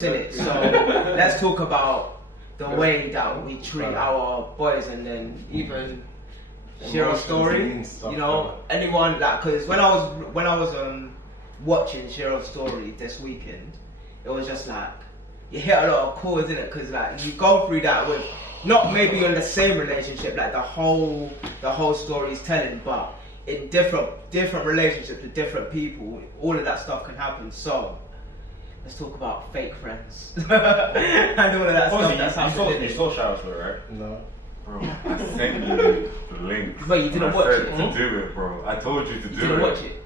in it. So let's talk about the way that we treat our boys, and then even Shiros Story. You know, anyone that, because when I was watching Shiros Story this weekend, it was just like you hit a lot of chords in it, because like you go through that with not maybe in the same relationship, like the whole story is telling, but in different relationships with different people, all of that stuff can happen. So let's talk about fake friends and all of that stuff that's happening. You saw Shiros Story, right? No. Bro, I sent you the link. But you didn't watch it. To do it, bro. I told you to do it. You didn't watch it.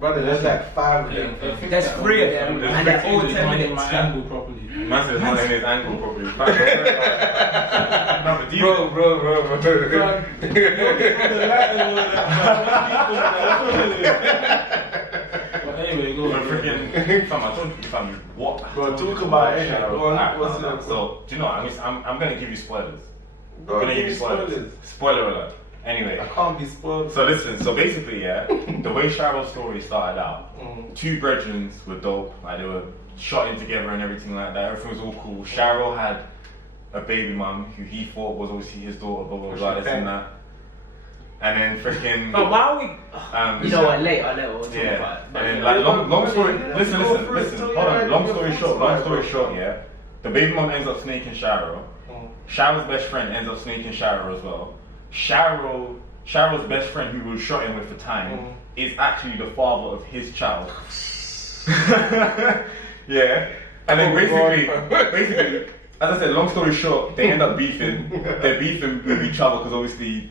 Brother, there's like 5 of them. There's 3 of them, and they're all 10 minutes. My angle properly. Man said it's not in his angle properly. Bro. Anyway, go on. Fam, I told you, fam, what? Bro, talk about it. Go on, what's it? So, do you know what? I'm going to give you spoilers. Bro, I'm going to give you spoilers. Spoiler alert. Anyway. I can't be spoiled. So listen, so basically, yeah, the way Shiro's story started out, 2 brethren were dope, like they were shot in together and everything like that, everything was all cool. Shiro had a baby mum who he thought was obviously his daughter, blah blah blah, this and that. And then freaking... But why are we... you know what, later we'll talk about it. And then like, long story, listen, hold on, long story short, yeah, the baby mum ends up snaking Shiro. Shiro's best friend ends up snaking Shiro as well. Shiro's best friend, who was shot in with for time, is actually the father of his child. Yeah. And then basically, as I said, long story short, they end up beefing. They're beefing with each other because obviously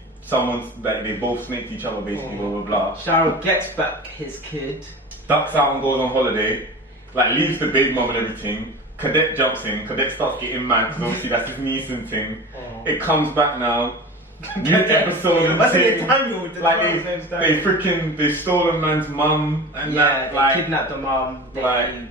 they both snaked each other, basically, blah blah blah. Shiro gets back his kid, ducks out and goes on holiday, like leaves the baby mum and everything. Cadet jumps in. Cadet starts getting mad because obviously that's his niece and thing. It comes back now. New episode. What's the Daniel? They stole a man's mum and they kidnapped the mum. They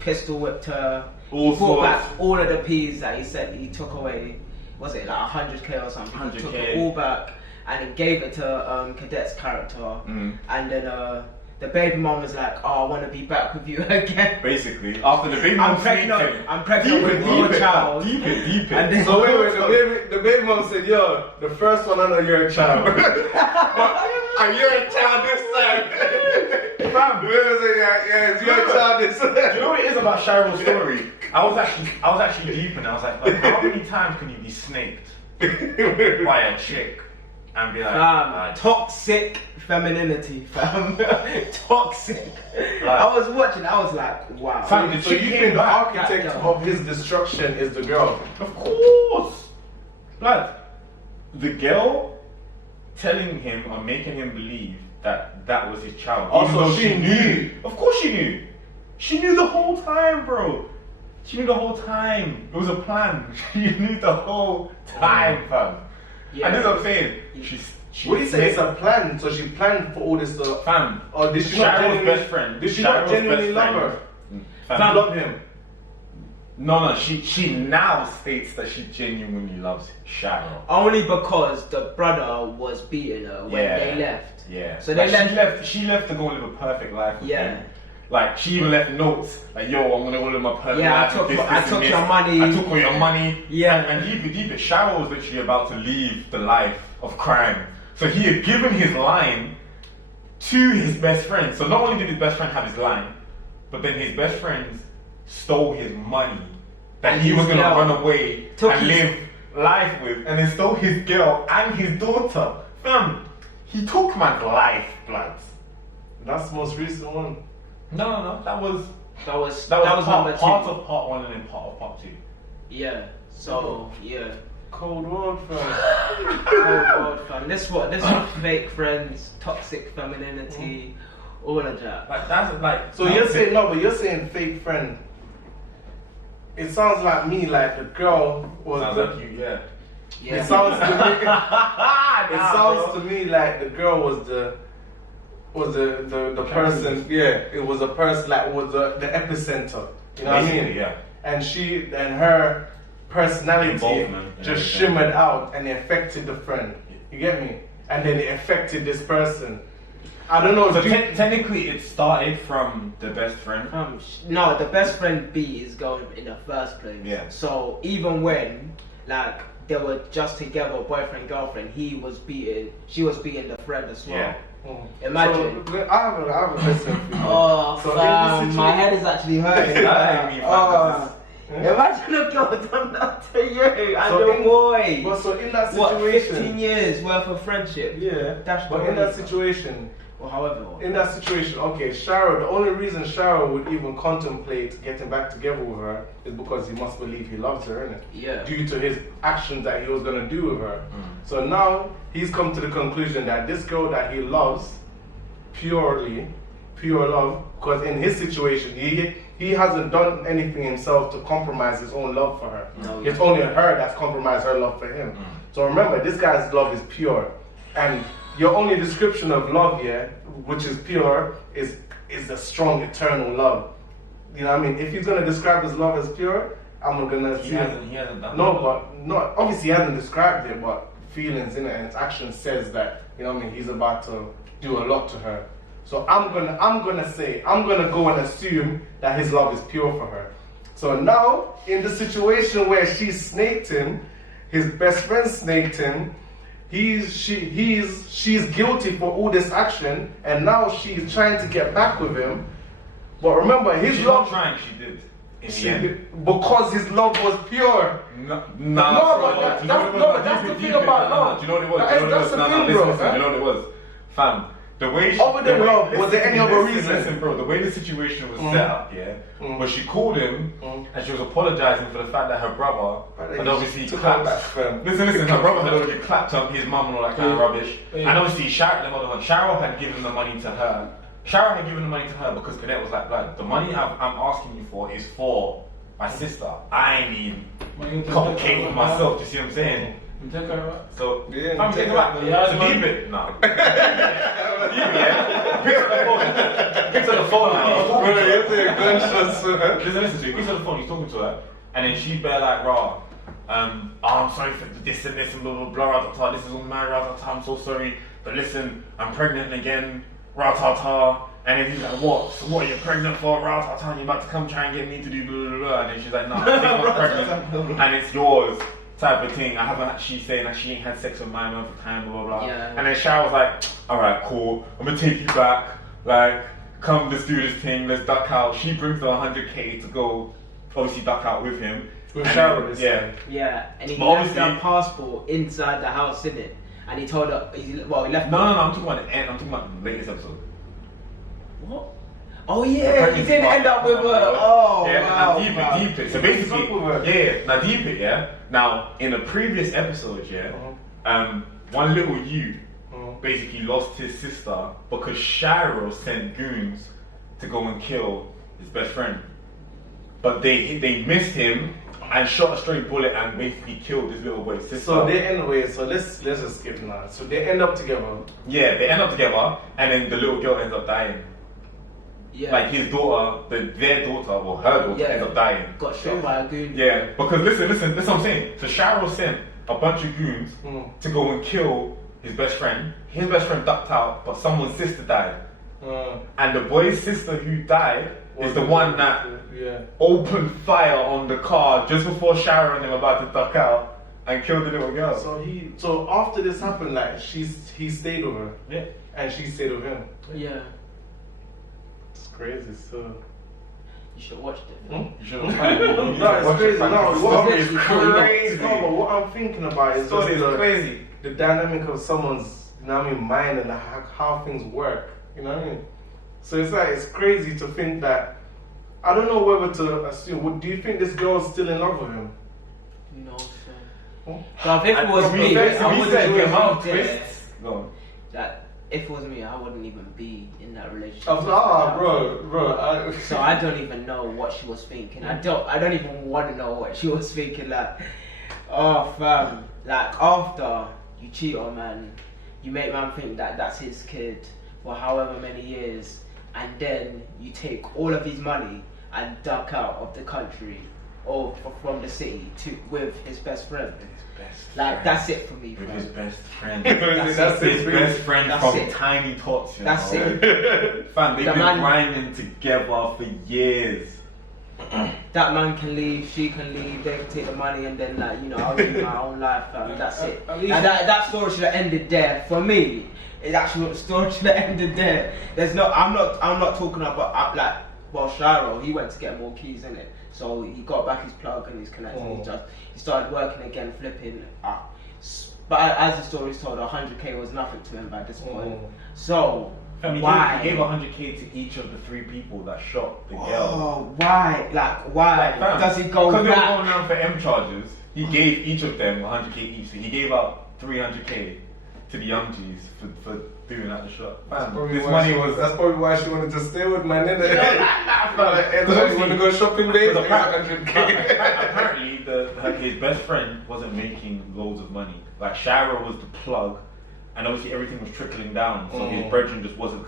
pistol whipped her. All brought back all of the P's that he said he took away. Was it like 100k or something? 100K. He took it all back and he gave it to Cadet's character. And then the baby mom was like, "Oh, I want to be back with you again." Basically, after the baby mom, I'm pregnant with your child. Deep it. So wait, the baby mom said, "Yo, the first one I know you're a child, but you're a child this time." Fam, yeah, it's your child this time. Do you know what it is about Shiro's story? I was actually deep in it. I was like, how many times can you be snaked by a chick? And be like, toxic femininity, fam. Toxic. I was watching, I was like, wow. Fam, so you think the architect of his destruction is the girl? Of course. Blood. The girl telling him or making him believe that was his child. Also, she knew. Of course she knew. She knew the whole time, bro. She knew the whole time. It was a plan. She knew the whole time, fam. Yeah. And that's what I'm saying. What do you say? It's a plan. So she planned for all this stuff. Fam. Or did she not genuinely best friend? Did she not genuinely love her? Fam. Love him. No. She now states that she genuinely loves Shiro. Only because the brother was beating her when they left. Yeah. So they left. She left to go live a perfect life with him. Yeah. Like, she even left notes, like, yo, I'm gonna go live my perfect life. I took your money. I took all your money. Yeah. And deep it, Shiro was literally about to leave the life of crime. So he had given his line to his best friend. So not only did his best friend have his line, but then his best friends stole his money that he was gonna run away and live life with, and then stole his girl and his daughter. Fam, he took man's life, blood. That's the most recent one. No, that was part of part 1 and then part of part 2. Yeah. So yeah. Cold world, fam. Cold world, fam. This what fake friends, toxic femininity, all of that. Like that's like. So you're saying fake friend. It sounds like me, like the girl was. Sounds like you, yeah. It sounds to me. It sounds to me like the girl was the person. Yeah, it was a person, like was the epicenter. You know what I mean? Yeah. And her personality just shimmered out and it affected the friend. You get me? And then it affected this person. I don't know. So technically, it started from the best friend. No, the best friend B is going in the first place. Yeah. So even when like they were just together, boyfriend girlfriend, she was beating the friend as well. Yeah. Imagine. So, I have a question for you. Oh, So in fam, this my head is actually hurting. Imagine a girl done that to you and your boy. But so in that What, situation, 15 years worth of friendship? yeah. That's But in that situation, or however. in that situation, okay, Shiro. The only reason Shiro would even contemplate getting back together with her is because he must believe he loves her, innit? Yeah. Due to his actions that he was gonna do with her. So now he's come to the conclusion that this girl that he loves, pure love, because in his situation he hasn't done anything himself to compromise his own love for her. No, It's only her that's compromised her love for him. So remember, this guy's love is pure, and your only description of love here, which is pure, is a strong eternal love. You know what I mean? If he's gonna describe his love as pure, I'm gonna He see. hasn't done No, that. but not obviously he hasn't described it, but feelings in it and his action says that, you know what I mean, he's about to do a lot to her. So I'm gonna go and assume that his love is pure for her. So now in the situation where she snaked him, his best friend snaked him, she's guilty for all this action, and now she's trying to get back with him. But remember, his She's love, not trying, she did. In the end. because his love was pure. No, but that's the thing about love. Do you know what it was? That's the thing, Listen, bro. listen, you know what it was? Fam, the way she... Other than love, was there any other reason? Listen, bro, the way the situation was set up, was she called him and she was apologizing for the fact that her brother had obviously clapped... Listen, her brother had already clapped up his mum and all that kind of rubbish. And obviously, Shiro had given the money to her. Shiro had given the money to her because Cadet was like, the money I'm asking you for is for my sister. I need a couple cake for myself, do you see what I'm saying? Take her back. So, Yeah, I'm take taking her back. back. So leave it. No. Leave it, Picks up the phone. Picks up the phone. Listen to it. Picks up the phone. He's talking to her. And then she's bare like, raw. I'm sorry for this and this and blah, blah, blah, blah, this is all my I'm so sorry. But listen, I'm pregnant again. Ratata. And then he's like, what? So what, you're pregnant for? Ratata, you're about to come try and get me to do blah, blah, blah. And then she's like, no, I'm not pregnant. And it's yours. Type of thing. I haven't. She's saying that she ain't had sex with my man for time, blah blah blah. Yeah. And then Shao was like, "Alright, cool. I'm gonna take you back. Like, come, let's do this thing. Let's duck out." She brings the 100k to go, obviously duck out with him. With And Shao, yeah. Yeah, and he But left obviously- her passport inside the house, innit? And he told her, he left. No. I'm talking about the end. I'm talking about the latest episode. What? Oh yeah, he didn't end up with her. Oh yeah, wow. now deep it. So basically, now deep it. Yeah. Now in the previous episode, one little you basically lost his sister because Shiro sent goons to go and kill his best friend, but they missed him and shot a straight bullet and basically killed his little boy's sister. So they anyway. So let's just skip now. So they end up together. Yeah, they end up together, and then the little girl ends up dying. Yeah. Like his daughter, their daughter, or her daughter, ends up dying. Got shot by a goon. Yeah, because listen, that's what I'm saying. So Shiro sent a bunch of goons to go and kill his best friend. His best friend ducked out, but someone's sister died. And the boy's sister who died is the one that opened fire on the car just before Shiro and them about to duck out and killed the little girl. So after this happened, like he stayed with her. Yeah. And she stayed with him. Yeah. It's crazy. So. You should have watched it. You should have No, it's crazy. No, what it's crazy. No, but what I'm thinking about is Story just is crazy. the dynamic of someone's, you know what I mean, mind and how things work. You know what I mean? So it's like, it's crazy to think that, I don't know whether to assume, do you think this girl's still in love with him? No, sir. So if it was me, I wouldn't do it. That if it was me, I wouldn't even be in that relationship. Bro. So I don't even know what she was thinking. I don't even want to know what she was thinking. Like, oh fam, like after you cheat on man, you make man think that that's his kid for however many years, and then you take all of his money and duck out of the country or from the city to with his best friend. Like that's it for me. With his best friend. That's his best friend That's from it. Tiny Tots. You That's know? it. Fam, they've The been man- grinding together for years. That man can leave, she can leave, they can take the money, and then I'll live my own life. That's it. At least- Now, that story should have ended there for me. It actually the story should have ended there. There's no. I'm not talking about Shiro. He went to get more keys in it, so he got back his plug and his connection. He started working again, flipping. But as the story's told, 100k was nothing to him by this point. So. Fam, Why? He gave 100k to each of the 3 people that shot the girl. Oh, why? Why Fam, does he go because they were back? going around for M charges, he gave each of them 100k each. So he gave out 300k to the young G's for doing out the shot. Fam, this money was. That's probably why she wanted to stay with my nigga. Because You want to go shopping, babe? Because $100K. apparently, his best friend wasn't making loads of money. Like Shiro was the plug, and obviously everything was trickling down. So his brethren just wasn't.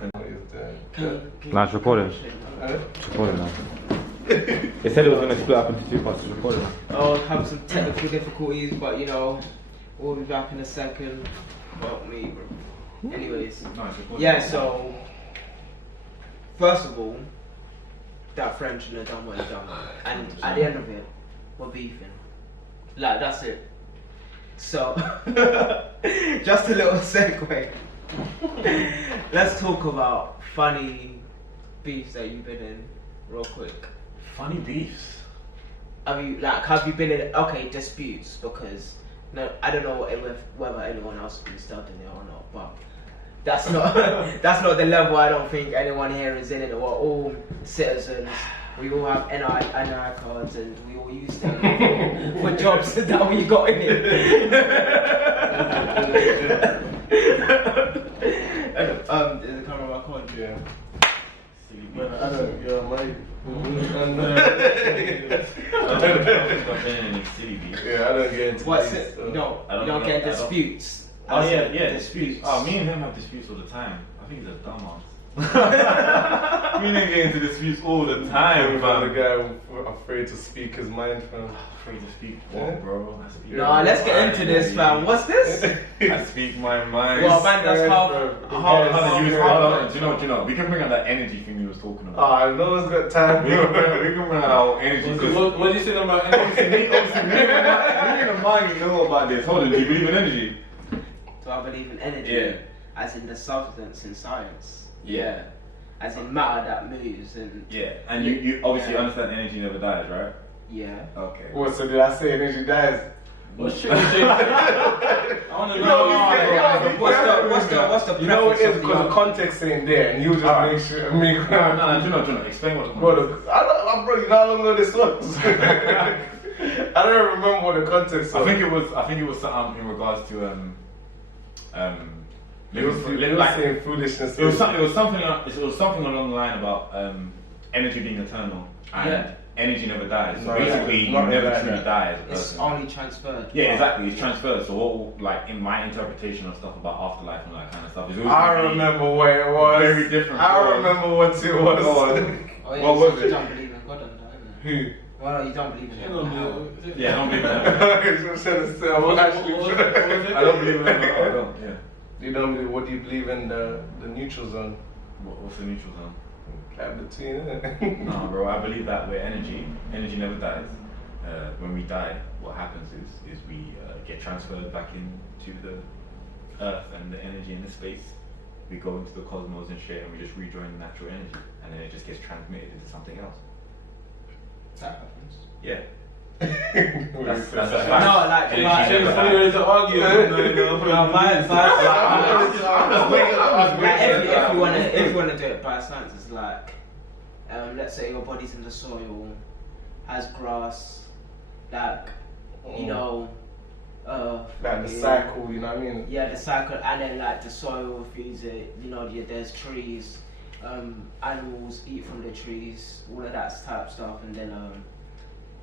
Nah, it's recording. It's recording now. It said it was going to split up into 2 parts. It's recording now. Oh, having some technical difficulties, but we'll be back in a second. Well, me, bro. Anyways, yeah. So, first of all, that friend shouldn't have done what he done, and at the end of it, we're beefing. Like that's it. So, just a little segue. Let's talk about funny beefs that you've been in, real quick. Funny beefs. Have you been in disputes? Because I don't know whether anyone else has been stabbed in there or not, but that's not the level. I don't think anyone here is in it. We're all citizens. We all have NI cards, and we all use them for jobs that we got in it. Is the camera back on? Yeah. But I don't, yeah, my. Yeah, I don't get into What's these, it? so. You don't get disputes. Oh yeah, disputes. Oh, me and him have disputes all the time. I think he's a dumbass. Me and him get into disputes all the time, The fam. guy afraid to speak his mind, fam. Afraid to speak what, bro? I speak Nah, let's get into this, fam. What's this? I speak my mind. Well, man, that's Hold on, do you know? We can bring out that energy thing we was talking about. Ah, no one's got time. We can bring out our energy. What do you say about Obviously, me and Amani know about this. Hold on, do you believe in energy? Do I believe in energy? Yeah. As in the substance in science. Yeah. As in matter that moves and. Yeah, and you obviously understand energy never dies, right? Yeah. Okay. What, so did I say energy dies? What shit? I want to know. What's the You know what it is preference of because the context ain't there, and you just Alright. make sure. Make No, do not explain what. Bro, bro, you know how long ago this was? I don't remember what the context was. I think it was in regards to It was saying foolishness. it was something along the line about energy being eternal and energy never dies. So No, basically, you not never like truly that. die as a It's person. only transferred. Yeah, exactly. It's transferred. So what, like in my interpretation of stuff about afterlife and all that kind of stuff, is always I gonna be remember what it was. very different. I remember what it was. Oh, yeah, What was you it? don't believe in God and that, innit? Who? Well, you don't believe in it. Yeah, I don't believe in that. I was trying to say, I was actually I don't believe in that. I don't. Yeah. You don't believe, what do you believe in the neutral zone? What's the neutral zone? Like between it. No, bro. I believe that we're energy. Energy never dies. When we die, what happens is we get transferred back into the earth and the energy in the space. We go into the cosmos and shit, and we just rejoin natural energy, and then it just gets transmitted into something else. That happens. Yeah. That's a fact. No, like, Energy like- never You're dies. ready to argue. No, my advice. Like, if you Wait, wanna do it by science, it's like, let's say your body's in the soil, has grass, like, you know, like the cycle, you know what I mean? yeah, the cycle, and then like the soil feeds it. You know, there's trees, animals eat from the trees, all of that type of stuff, and then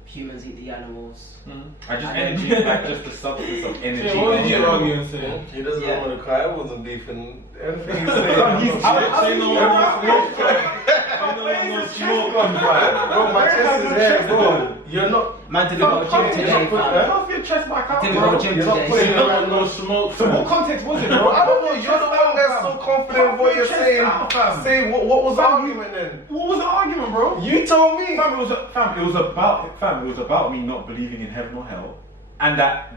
humans eat the animals. I just energy is like just the substance of energy. Yeah, what in did you general. argue and say? He doesn't Yeah. know what to cry. I wasn't beefing. Everything he's He's- saying. Say no more. no smoke on, fam. Bro, my chest is there, bro. You're not. Man didn't go to gym today, fam. Half your chest back out, Didn't bro. go to gym You're not today. putting so- around No smoke. So what context was it, bro? Bro, I don't know. You're the one that's so confident in what you're saying. Say what was the argument then? What was the argument, bro? You told me. Fam, it was about me not believing in heaven or hell, and that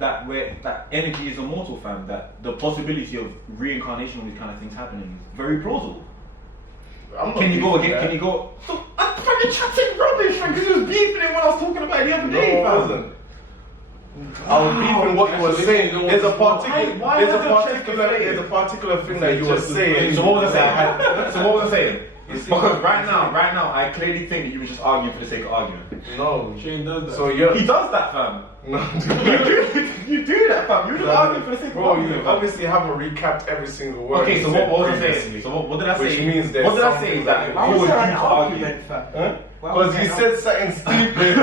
energy is immortal, fam. That the possibility of reincarnation and these kind of things happening is very plausible. Can you go again? Can you go? So, I'm fucking chatting rubbish, man, because you was beefing it when I was talking about it the other day, No, I wasn't. I was beefing what you were saying. There's a particular thing that you were saying. So what was I saying? Because right now, I clearly think that you were just arguing for the sake of arguing. No. Shane does that. So you're. He does that, fam. No. You do that, fam. You're just arguing for the sake of Bro, arguing, you fam. obviously haven't recapped every single word. Okay, you so said what was I previously. saying? So what did I say? Which means there's what did I something say is that that if Why you was were there to an argue, argument, fam? Huh? Why was Because you there an said something stupid.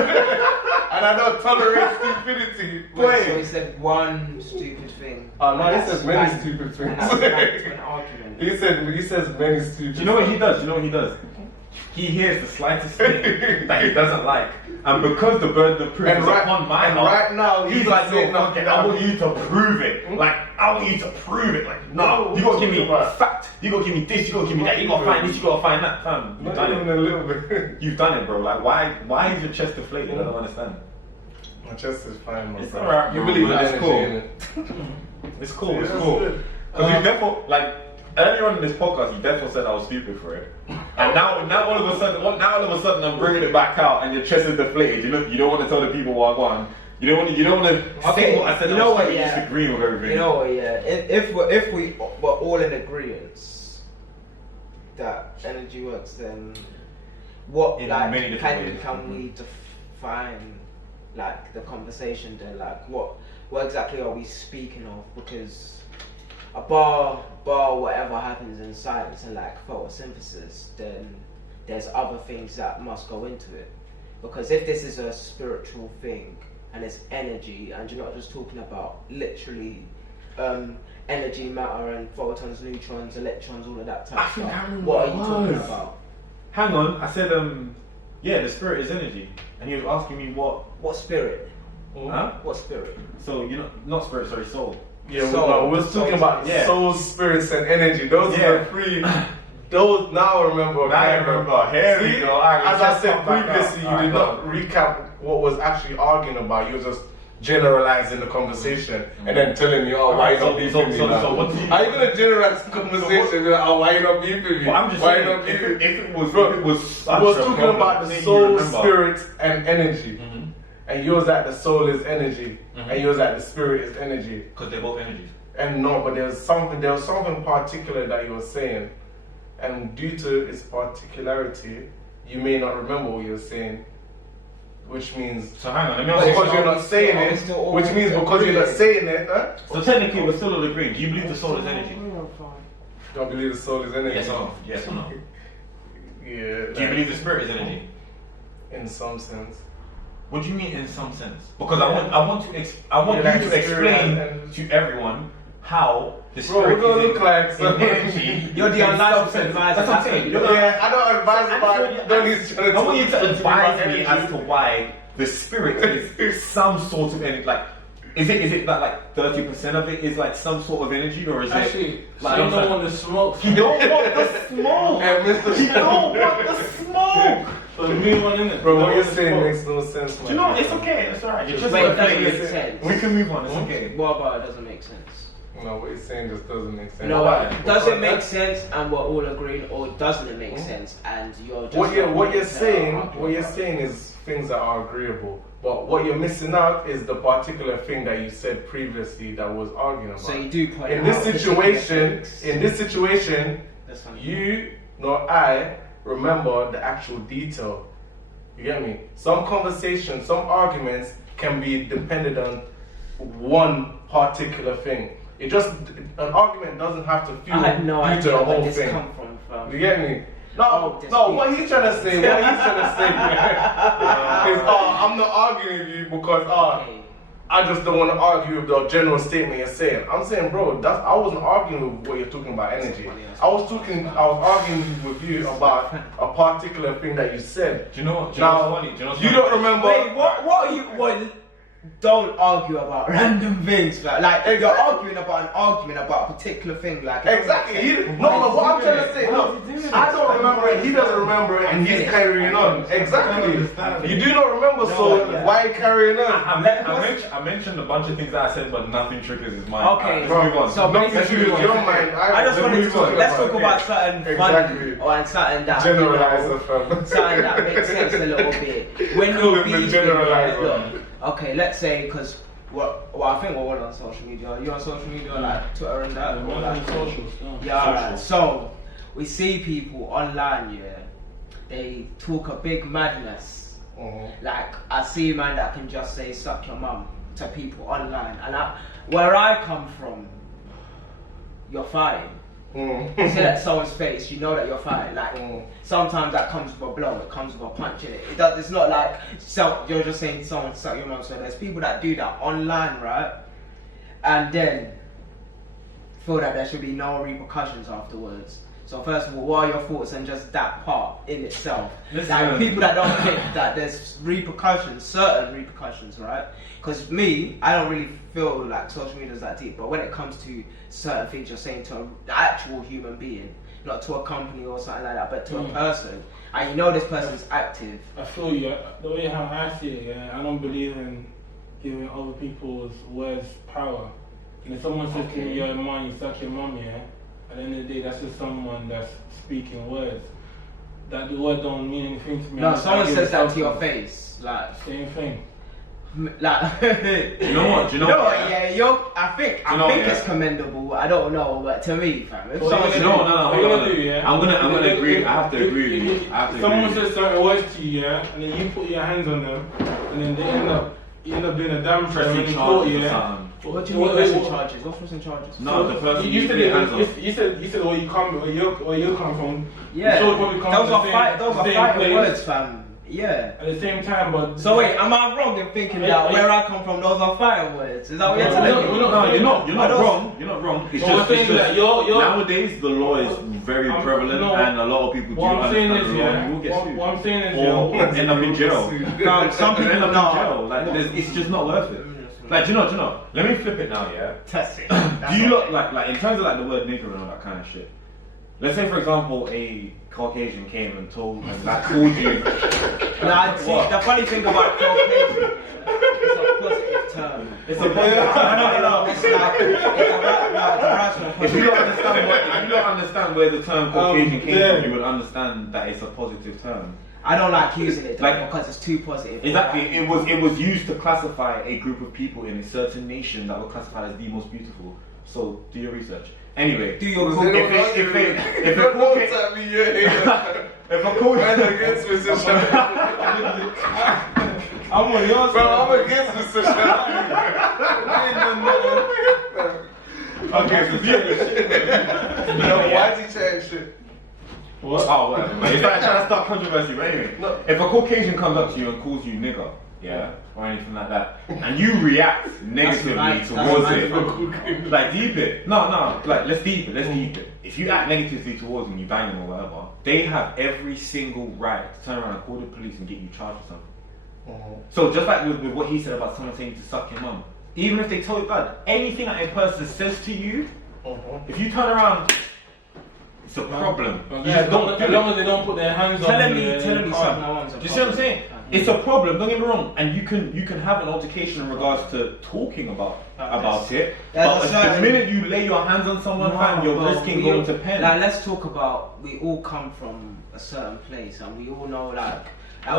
And I don't tolerate stupidity. Wait, so he said one stupid thing. Oh no, he And says that's many back- stupid And things. that's back to an argument. He says many stupid. do you know what he does? He hears the slightest thing that he doesn't like, and because the burden of proof is upon my and heart, right now he's you like, say no, fuck it, I want you to prove it. Like, I want you to prove it. Like, no, No, you gotta give me what are you talking about? fact. You gotta give me this. You gotta give me that. You gotta find this. You gotta find that. Fam, you've Not done even it. a little bit. You've done it, bro. Like, why is your chest deflated? I don't understand. My chest is fine, man. It's alright, You bro, believe in man, it's energy, cool. innit? It's cool. It's Yeah, cool. that's good. Because you therefore, like, earlier on in this podcast, you definitely said I was stupid for it, and now all of a sudden, I'm bringing it back out, and your chest is deflated. You don't want to tell the people what I want. You don't want to say what I said. You know what? You Yeah. disagree with everything. You know what? Yeah. If we were all in agreement that energy works, then what In like many different ways. can we define like the conversation? Then like what exactly are we speaking of? Because a bar whatever happens in science and like photosynthesis, then there's other things that must go into it. Because if this is a spiritual thing and it's energy, and you're not just talking about literally energy, matter, and photons, neutrons, electrons, all of that type of stuff, what are you talking about? Hang on, I said yeah, the spirit is energy, and you were asking me What spirit? huh? What spirit? So not spirit, sorry, soul. Yeah, Soul. we're talking about Yeah. soul, spirits, and energy. Those Yeah. are the three. Those now I remember. Now I remember. Here we See, go. Alright, as let's I said come back previously, up. you did Alright, not recap what was actually arguing about. You were just generalizing the conversation and then telling me, oh, why you not beefing me? now? So what do you? Are you gonna generalize the conversation? Be like, oh, why you not beefing me? Well, I'm just why you saying, not if beefing? it was I was talking about the soul, spirit, and energy. Mm-hmm. And yours that the soul is energy, and yours that the spirit is energy. Because they're both energies. And no, but there was something particular that you were saying, and due to its particularity, you may not remember what you were saying, which means So hang on, let me ask you. because you're not saying Are we it, still all which means because you're not agreeing? saying it, huh? So technically, we're still all agreeing. Do you believe the soul is energy? Don't believe the soul is energy. Yes or no? Yes or no? Yeah. Do you believe the spirit is energy? in some sense? What do you mean in some sense? Because I want you like to spirit explain and- to everyone how the Bro, spirit we're gonna is look like in some- energy. You're the in unlicensed some sense. advisor. That's what I'm saying. You're the- Yeah, I don't advise I about. Don't need to. want you to talk advise about me energy. as to why the spirit is some sort of energy. Like, is it like 30% of it is like some sort of energy, or is Actually, it? like, you don't want the smoke. You don't want the smoke. And Mr. You don't want the smoke. So move on in it. Bro, what you're saying makes no sense, man. Do you know? It's okay. It's alright. You're just Wait, it doesn't reflecting. make sense. We can move on. It's okay. What about it doesn't make sense? No, what you're saying just doesn't make sense. You know why? what? Does it make sense and we're all agreeing, or doesn't it make sense and you're just What you're saying, arguing what you're about it? saying is things that are agreeable. But what you're missing out is the particular thing that you said previously that was arguing about. So you do point in out this particular situation, things. That's fine. you nor I remember the actual detail. You get me? Some conversations, some arguments can be dependent on one particular thing. It just an argument doesn't have to feel I had no due to idea the where whole this thing. come from, fam. You get me? Oh, No, what he's trying to say, is, I'm not arguing with you because, Okay. I just don't want to argue with the general statement you're saying. I'm saying, bro, I wasn't arguing with what you're talking about energy. I was arguing with you about a particular thing that you said. Do you know what's funny? You don't remember. Wait, what are you? Don't argue about random things, like you're arguing about an argument about a particular thing, like exactly. No, what I'm trying to say, look, I don't remember it. He doesn't remember it, and he's carrying on. Exactly. You do not remember, so why carrying on? I mentioned a bunch of things that I said, but nothing triggers his mind. Okay, let's move on. So nothing triggers your mind. I just wanted to talk. Let's talk about something funny or something that something that makes sense a little bit. When you're being okay, let's say, because I think we're all on social media. Are you on social media, like Twitter and that? We're on social stuff. Yeah, alright. So we see people online, they talk a big madness. Like I see a man that can just say "suck your mum" to people online, and where I come from, you're fine. You see that someone's face, you know that you're fine. Like sometimes that comes with a blow, it comes with a punch in it. It's not like you're just saying someone suck your mum. So there's people that do that online, right? And then feel that there should be no repercussions afterwards. So first of all, what are your thoughts on just that part in itself? Like people that don't think that there's repercussions, certain repercussions, right? Because I don't really feel like social media is that deep, but when it comes to certain things you're saying to an actual human being, not to a company or something like that, but to a person, and you know this person's active. I feel you. The way how I see it, I don't believe in giving other people's words power. And if someone says to me, "Your mom, you suck your mum," at the end of the day, that's just someone that's speaking words. That the word don't mean anything to me. No, someone says that to your face, like same thing. Like, do you know what? Yeah, I think it's commendable. I don't know, but to me, fam, if someone says, hold on. I'm gonna agree. I have to agree with you. Someone says certain words to you, and then you put your hands on them, and then you end up doing a damn pressing charges. What do you mean pressing charges? What's pressing charges? No, the first you said where you come from. Yeah, those are fighting words, fam. Yeah. At the same time, but so wait, am I wrong in thinking that where I come from, those are fighting words? Is that what you're telling me? No, you're not wrong. You're not wrong. It's just that nowadays the law is very prevalent, and a lot of people do understand the law and will get sued. What I'm saying is, or end up in jail. Some people end up in jail. Like, it's just not worth it. Like, do you know? Let me flip it now, yeah. Test it. Do you look like in terms of like the word nigger and all that kind of shit? Let's say, for example, a Caucasian came and called you. Nah, see, the funny thing about Caucasian, it's a positive term. It's a positive term. No. It's like it's a rational. If you don't understand where the term Caucasian came from, you would understand that it's a positive term. I don't like using it because it's too positive. Exactly, it was used to classify a group of people in a certain nation that were classified as the most beautiful. So do your research. Anyway, do your if a coach against position, I'm on your side. Bro, I'm against position. Okay, so why is he saying shit? What? Oh, whatever, man. It's like trying to start controversy, but anyway. No. If a Caucasian comes up to you and calls you nigger, or anything like that, and you react negatively towards it, like deep it. No, like let's deep it. If you act negatively towards them, you bang them or whatever, they have every single right to turn around and call the police and get you charged for something. So just like with what he said about someone saying to suck your mum, even if they tell you God, anything that a person says to you, if you turn around, it's a problem. As long as they don't put their hands on telling me something. Do you see what I'm saying? It's a problem. Don't get me wrong, and you can have an altercation in regards to talking about it. But the minute you lay your hands on someone, you're risking going to pen. Like, let's talk about, we all come from a certain place, and we all know like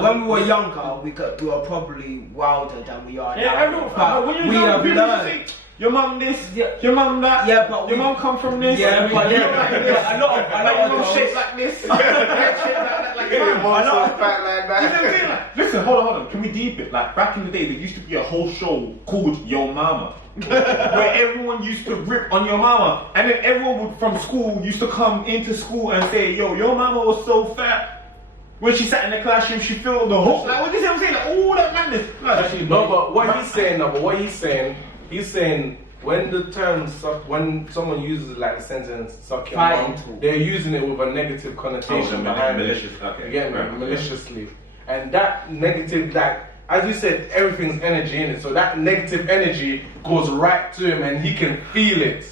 when we were younger, we were probably wilder than we are now. But we have learned. Your mum this, your mum that, but your mum come from this, a lot of your mum shaped like this, Listen, hold on. Can we deep it? Like back in the day, there used to be a whole show called Yo Mama, where everyone used to rip on your mama, and then everyone from school used to come into school and say, "Yo, your mama was so fat." when she sat in the classroom, she felt the hook. Like, what do you say? I'm saying? Like, all that madness. Actually, No, but what he's saying, when the term when someone uses like the sentence "suck your mom," they're using it with a negative connotation behind malicious. it. Okay. Again, right, maliciously, and that negative, like as you said, everything's energy in it. So that negative energy goes right to him, and he can feel it.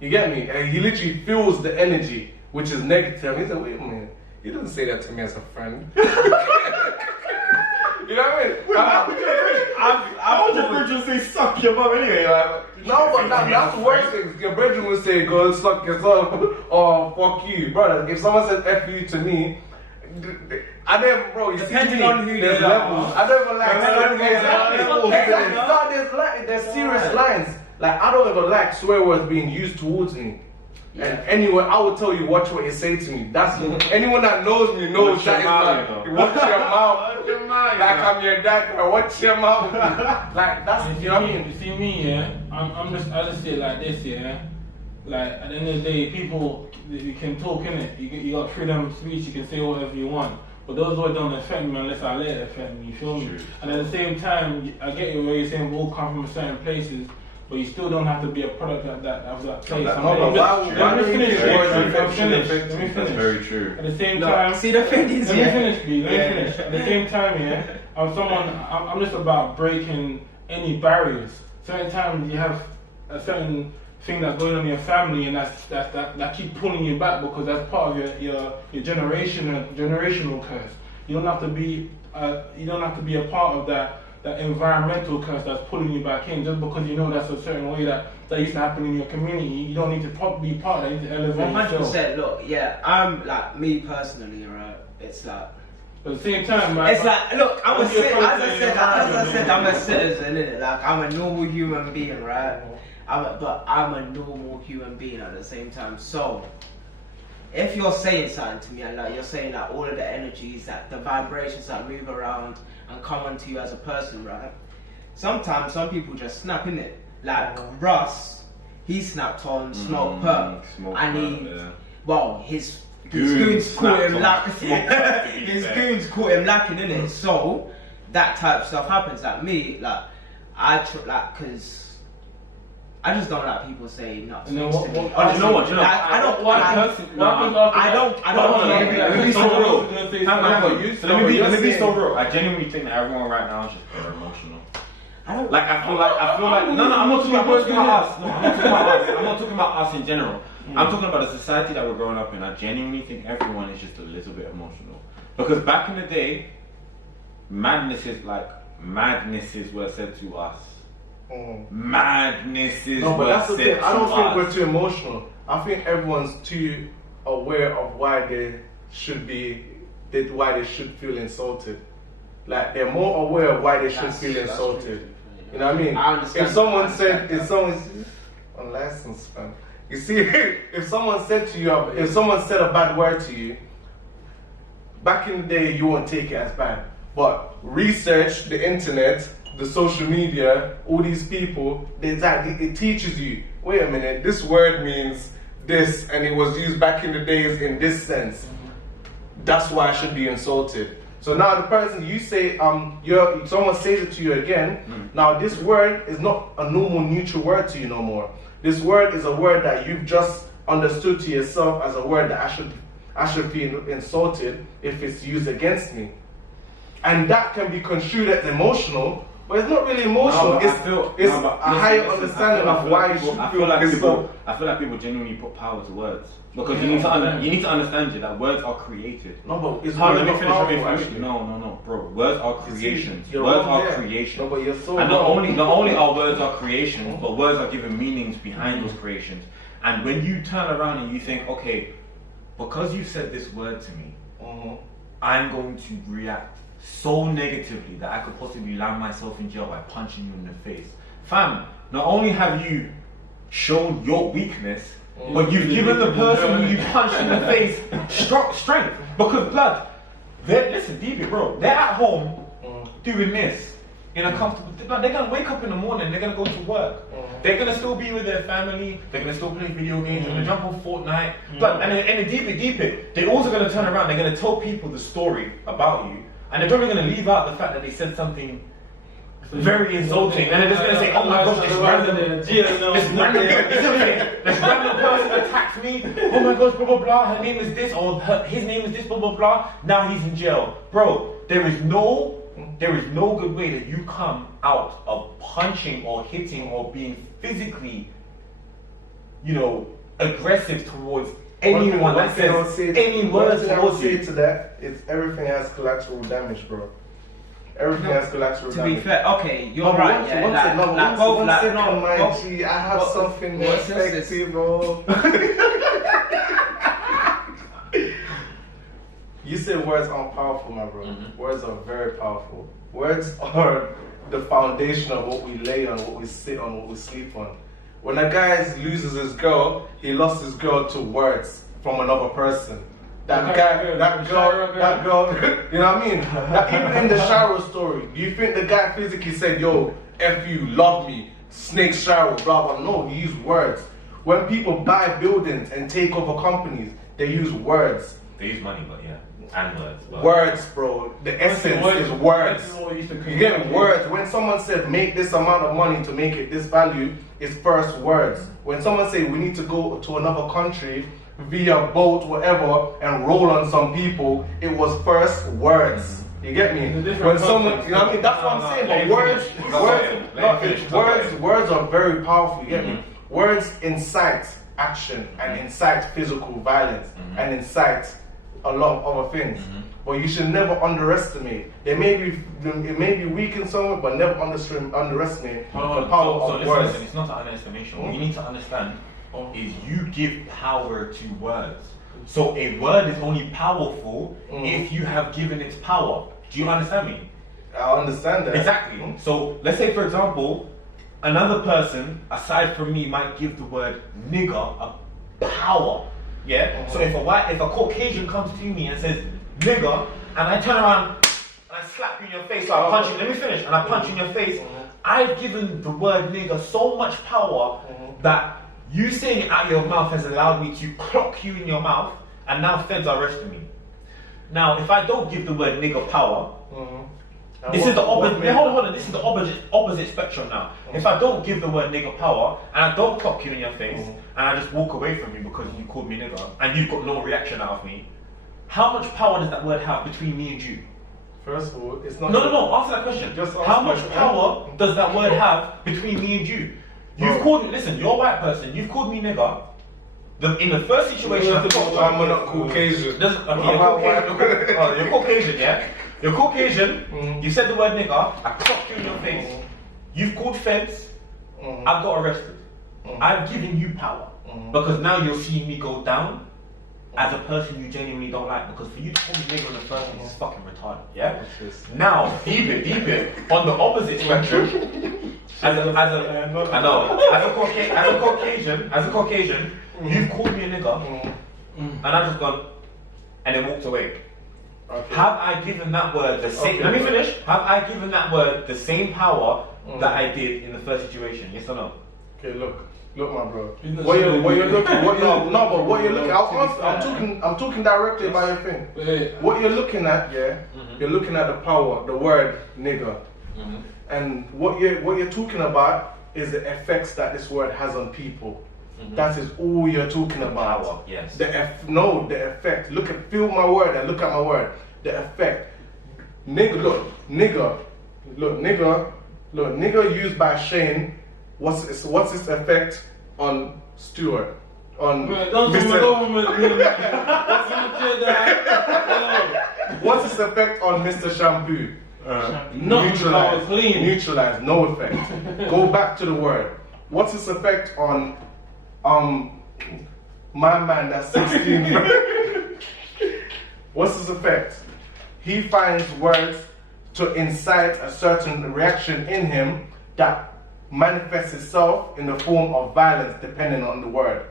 You get me? And he literally feels the energy, which is negative. He's like, wait a minute, he doesn't say that to me as a friend. You know what I mean? I would just just say suck your mum anyway. Like, No, but that's the worst thing. Your brethren will say, go suck yourself or fuck you. Brother, if someone says F you to me, I never, bro, you depending see, on who there's they are. levels. I don't even like there's serious lines. Like, I don't even like swear words being used towards me. And anyway, I will tell you, watch what you say to me. That's anyone that knows me knows Watch that your is mouth, like, you know. watch your mouth. Watch your mouth, Like you know. I'm your dad, bro. Watch your mouth. Like that's you know what I mean. You see me, yeah. I just say it like this, yeah. Like at the end of the day, people you can talk in it. You got freedom of speech. You can say whatever you want. But those words don't affect me unless I let it affect me. You feel me? True. And at the same time, I get you where you're saying we all come from certain places. But you still don't have to be a product of that place. That's Let me finish. That's very true. At the same time, see the thing is, let me finish, B. Let me finish. At the same time, yeah, I'm just about breaking any barriers. Certain times you have a certain thing that's going on in your family, and that keep pulling you back because that's part of your generational curse. You don't have to be a part of that environmental curse that's pulling you back in just because you know that's a certain way that used to happen in your community. You don't need to be part of it. You need to elevate yourself. 100%. Look, yeah, I'm like me personally, right? It's like. But at the same time, right? It's like, look, as I said, I'm a citizen, innit? Like, I'm a normal human being, right? But I'm a normal human being at the same time. So, if you're saying something to me and like you're saying that all of the energies, that the vibrations that move around and come onto you as a person, right? Sometimes some people just snap in it. Like Russ, he snapped on Smoke Perp, and his goons caught him lacking. His goons caught him lacking in it. So that type of stuff happens. Like me, like because I just don't like people saying nuts. You know what? I don't. Let me be so real. Let me be so real. I genuinely think that everyone right now is just very emotional. I feel like. No, I'm not talking about us. No, I'm not talking about us in general. I'm talking about the society that we're growing up in. I genuinely think everyone is just a little bit emotional. Because back in the day, madnesses were said to us. Madnesses. No, but that's the thing. I don't think us. we're too emotional. I think everyone's too aware of why they should feel insulted. Like they're more aware of why they should feel insulted. You know what I mean? I understand. If someone's unlicensed, man. You see, if someone said a bad word to you, back in the day you won't take it as bad. But research, the internet, the social media, all these people, it teaches you, wait a minute, this word means this and it was used back in the days in this sense. That's why I should be insulted. So now the person you say, someone says it to you again, now this word is not a normal neutral word to you no more. This word is a word that you've just understood to yourself as a word that I should feel insulted if it's used against me. And that can be construed as emotional, but it's not really emotional. It's a higher understanding of why you should feel insulted. I feel like people genuinely put power to words. Because you need to understand that words are created. No, but it's let me powerful, finish. actually. No, bro. Words are creations. You're Words wrong are there. creations. No, but you're so and not wrong. only are words are creations, but words are given meanings behind those creations. And when you turn around and you think, okay, because you said this word to me, I'm going to react so negatively that I could possibly land myself in jail by punching you in the face. Fam, not only have you shown your weakness, but you've given the person who you punched in the face strength. Because blood, listen, DB, bro, they're at home doing this. in a comfortable. They're gonna wake up in the morning. They're gonna go to work. They're gonna still be with their family. They're gonna still play video games. They're gonna jump on Fortnite. But and deep it, they're also gonna turn around. They're gonna tell people the story about you, and they're probably gonna leave out the fact that they said something very insulting, and they're just gonna say, "Oh my gosh, this random person attacked me. Oh my gosh, blah blah blah. Her name is this, or his name is this, blah blah blah. Now he's in jail, bro. There is no good way that you come out of punching or hitting or being physically, aggressive towards anyone that says any words towards you. To that, it's everything has collateral damage, bro. Everything has collateral damage. To be fair, okay, you're right. I have something more sexy, bro. You said words aren't powerful, my bro. Words are very powerful. Words are the foundation of what we lay on, what we sit on, what we sleep on. When a guy loses his girl, he lost his girl to words from another person. That girl, you know what I mean? Even in the Shiro story, do you think the guy physically said, yo, F you, love me, snake Shiro, blah, blah? No, he used words. When people buy buildings and take over companies, they use words. They use money, but yeah. And words. But words, bro. The essence is words. You get words. When someone said make this amount of money to make it this value, it's first words. When someone say we need to go to another country via boat, whatever, and roll on some people, it was first words. You get me? When someone, you know what I mean? That's what I'm saying. But words are very powerful. You get me? Words incite action and incite physical violence and incite a lot of other things, but you should never underestimate. It may be weak in someone, but never underestimate the power of words. Listen, it's not an underestimation. What you need to understand is you give power to words. So a word is only powerful if you have given it power. Do you understand me? I understand that. Exactly. So let's say, for example, another person aside from me might give the word nigger a power. Yeah. So if a Caucasian comes to me and says nigger, and I turn around and I slap you in your face, like punch you. Let me finish. And I punch you in your face. I've given the word nigger so much power that you saying it out of your mouth has allowed me to clock you in your mouth, and now feds are arresting me. Now, if I don't give the word nigger power, this is the opposite. Hold on. This is the opposite spectrum now. If I don't give the word nigger power and I don't clock you in your face and I just walk away from you because you called me nigger and you've got no reaction out of me, how much power does that word have between me and you? First of all, it's not. No. Answer that question. How much power does that word have between me and you? You've called me. Listen, you're a white person. You've called me nigger. In the first situation, I'm not Caucasian. You're Caucasian, yeah? You're Caucasian, you said the word nigger, I clocked you in your face. You've called feds, I've got arrested. I've given you power. Because now you're seeing me go down as a person you genuinely don't like. Because for you to call me nigger in the first place is fucking retarded, yeah? Now, deep it, on the opposite spectrum, as a Caucasian, you've called me a nigger, and I've just gone, and then walked away. Okay. Have I given that word the same? Let me finish. Have I given that word the same power that I did in the first situation? Yes or no? Okay, look, my bro. What you're looking? I'm talking directly about your thing. What you're looking at, you're looking at the power, the word nigger, and what you're talking about is the effects that this word has on people. That is all you're talking about. Power, yes. The effect. Feel my word and look at my word. The effect. Nigger used by Shane. What's its effect on Stuart? On What's its effect on Mr. Shampoo? Neutralize. No effect. Go back to the word. What's its effect on my man that's 16? What's his effect? He finds words to incite a certain reaction in him that manifests itself in the form of violence depending on the word.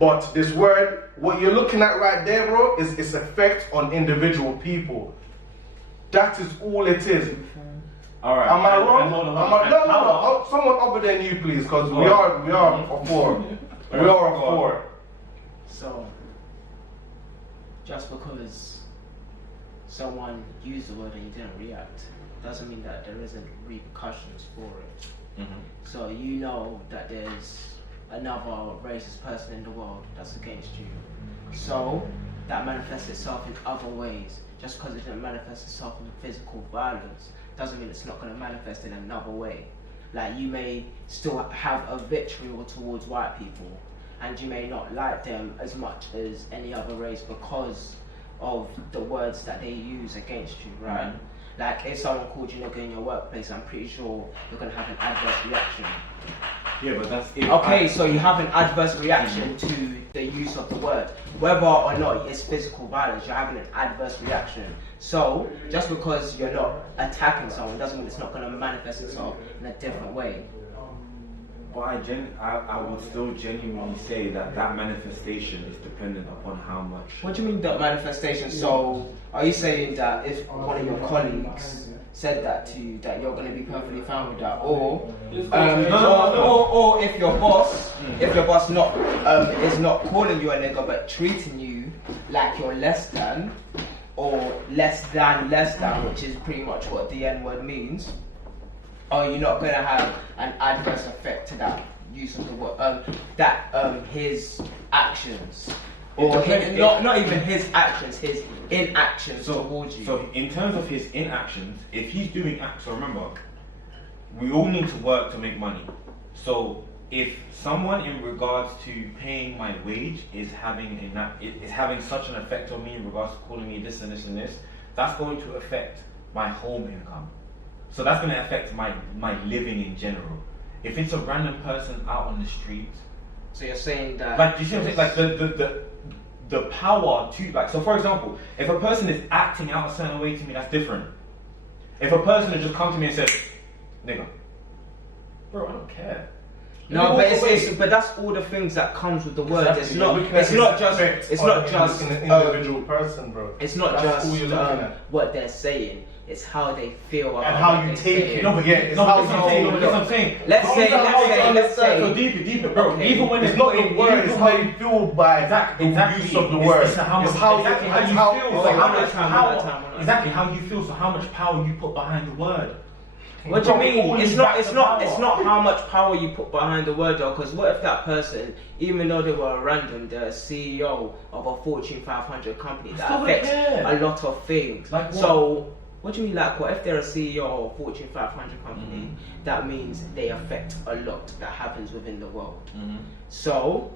But this word, what you're looking at right there, bro, is its effect on individual people. That is all it is. All right. Am I wrong? Hold on. No. Someone other than you, please, because we are a 4. We are a 4. So, just because someone used the word and you didn't react, doesn't mean that there isn't repercussions for it. Mm-hmm. So you know that there's another racist person in the world that's against you. So that manifests itself in other ways. Just because it didn't manifest itself in physical violence doesn't mean it's not going to manifest in another way. Like, you may still have a vitriol towards white people, and you may not like them as much as any other race because of the words that they use against you, right? Mm-hmm. Like, if someone called you nigga in your workplace, I'm pretty sure you're going to have an adverse reaction. Yeah, but that's it. Okay, so you have an adverse reaction to the use of the word. Whether or not it's physical violence, you're having an adverse reaction. So, just because you're not attacking someone doesn't mean it's not going to manifest itself in a different way. But I would still genuinely say that manifestation is dependent upon how much. What do you mean that manifestation? So, are you saying that if one of your colleagues said that to you, that you're going to be perfectly fine with that, or or if your boss, not is not calling you a nigga but treating you like you're less than, or less than, which is pretty much what the N word means, are you not going to have an adverse effect to that use of the word, his actions? Or not even his actions, his inactions towards you. So in terms of his inactions, if he's doing acts, so remember, we all need to work to make money. So if someone in regards to paying my wage is having such an effect on me in regards to calling me this and this and this, that's going to affect my home income. So that's going to affect my living in general. If it's a random person out on the street, so you're saying that, like, you see what I'm saying? Like the power to, like, so for example, if a person is acting out a certain way to me, that's different. If a person has just come to me and said, nigga, bro, I don't care. No, but that's all the things that comes with the word. Exactly. It's not just an individual person, bro. It's not That's just what they're saying. It's how they feel about and how you take it. No, but yeah, it's how you I'm saying. Let's say. So deeper, bro. Okay. Even when it's not the word, it's how you feel by the use of the word. It's how you feel. So how much power you put behind the word. What do you mean? It's not how much power you put behind the word, though. Because what if that person, even though they were random, they're a CEO of a Fortune 500 company that affects a lot of things. Like what? So, what do you mean, like what if they're a CEO of a Fortune 500 company? Mm-hmm. That means they affect a lot that happens within the world. Mm-hmm. So,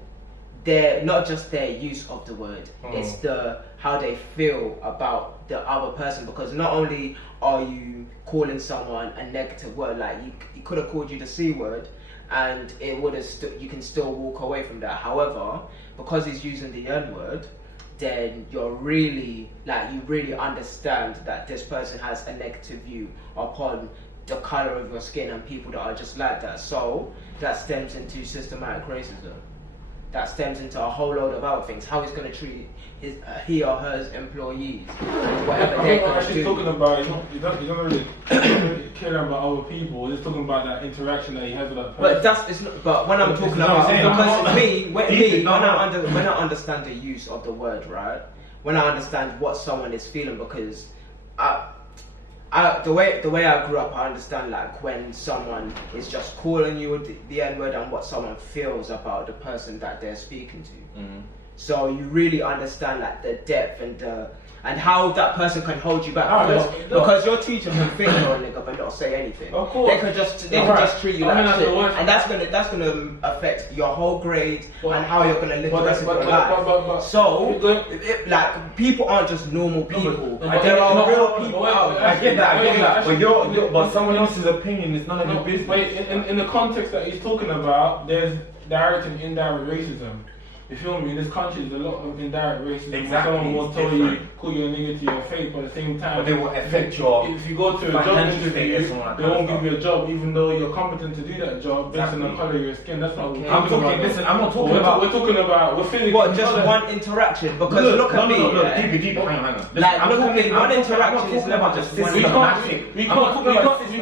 they're not just their use of the word; it's how they feel about the other person. Because not only are you calling someone a negative word, like he could have called you the C word, and it would have you can still walk away from that. However, because he's using the N word, then you really understand that this person has a negative view upon the color of your skin and people that are just like that. So that stems into systematic racism. That stems into a whole load of other things. How he's going to treat he or her employees, and whatever they're going to do. Talking about, he doesn't really care about other people. He's talking about that interaction that he has with that person. But when I'm talking about, because when I understand the use of the word, right? When I understand what someone is feeling, because the way I grew up, I understand like when someone is just calling you the N word and what someone feels about the person that they're speaking to. Mm-hmm. So you really understand like the depth and how that person can hold you back, because your teacher can think you're a nigga but not say anything. Of course. They could just treat you like shit, and that's gonna affect your whole grade and how you're gonna live the rest of your life. So like people aren't just normal people. There are real people out. I get that. But someone else's opinion is none of your business. But in the context that he's talking about, there's direct and indirect racism. You feel me? In this country, there's a lot of indirect racism. Exactly. Someone will call you a nigga to your face, but at the same time, but they will affect your. If you go to a job interview, they won't give you a job, even though you're competent to do that job based on the color of your skin. That's not what we're talking about. Listen, I'm not talking about. We're talking about. We're feeling. What? Just one interaction? Because look at me. Deeper. Hang on. Like look at me. One interaction is never just one. We can't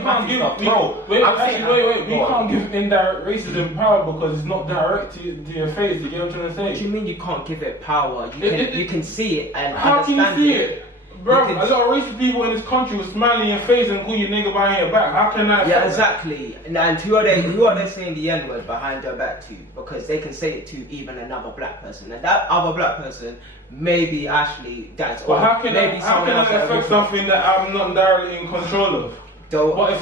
can't give bro. wait, I'm actually, saying, wait. We can't give indirect racism power because it's not direct to your face. You get what I'm trying to say? What do you mean you can't give it power? You can see it and How can you understand see it. it? Bro, a lot of racist people in this country will smile in your face and call you nigga behind your back. How can that? Yeah, exactly. And who are they saying the N word behind their back to? Because they can say it to even another black person, and that other black person maybe actually that's. But how can maybe I affect something that I'm not directly in control of? But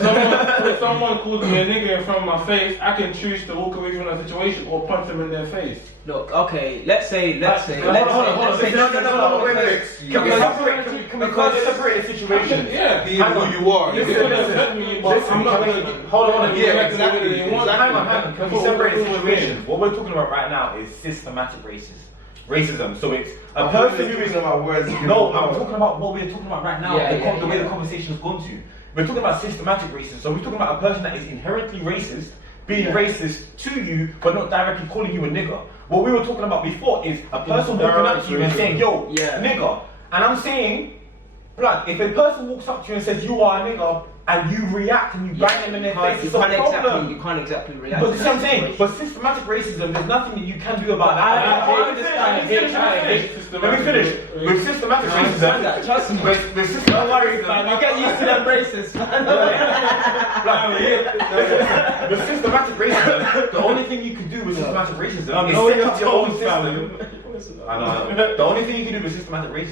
if someone calls me a nigga in front of my face, I can choose to walk away from that situation or punch them in their face. Look, okay, let's say. Hold on. No, Wait. Can we separate the situation? Yeah. Be who you are. You can accept me, but I'm not gonna. Hold on. Yeah, exactly. Hang on. Can we separate the situation? What we're talking about right now is systematic racism. So it's a person who is about words. no. I'm talking about what we're talking about right now. Yeah, the way the conversation has gone to. We're talking about systematic racism. So we're talking about a person that is inherently racist, being racist to you, but not directly calling you a nigger. What we were talking about before is a person walking up to you and saying, "Yo, nigger," and I'm saying, blood. If a person walks up to you and says, "You are a nigger," and you react and you bang them in their face, it's a problem. You can't exactly react. But this is what I'm saying. But systematic racism, there's nothing that you can do about that. Let me finish. With systematic racism, Trust me. with systematic racism, You get used to them racists. with systematic racism, the only thing you can do with systematic racism is know set your up your own toes, system. I know. The only thing you can do with systematic racism